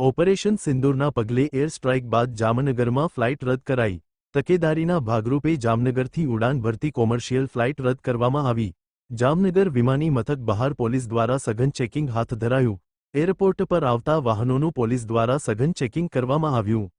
Operation સિંદૂરના પગલે air strike બાદ જામનગરમાં ફ્લાઇટ રદ કરાઈ। તકેદારીના ભાગરૂપે જામનગરથી ઉડાન ભરતી કોમર્શિયલ ફ્લાઇટ રદ કરવામાં આવી। જામનગર વિમાની મથક બહાર પોલીસ દ્વારા સઘન ચેકિંગ હાથ ધરાયું। એરપોર્ટ પર આવતા વાહનોનું પોલીસ દ્વારા સઘન ચેકિંગ કરવામાં આવ્યું।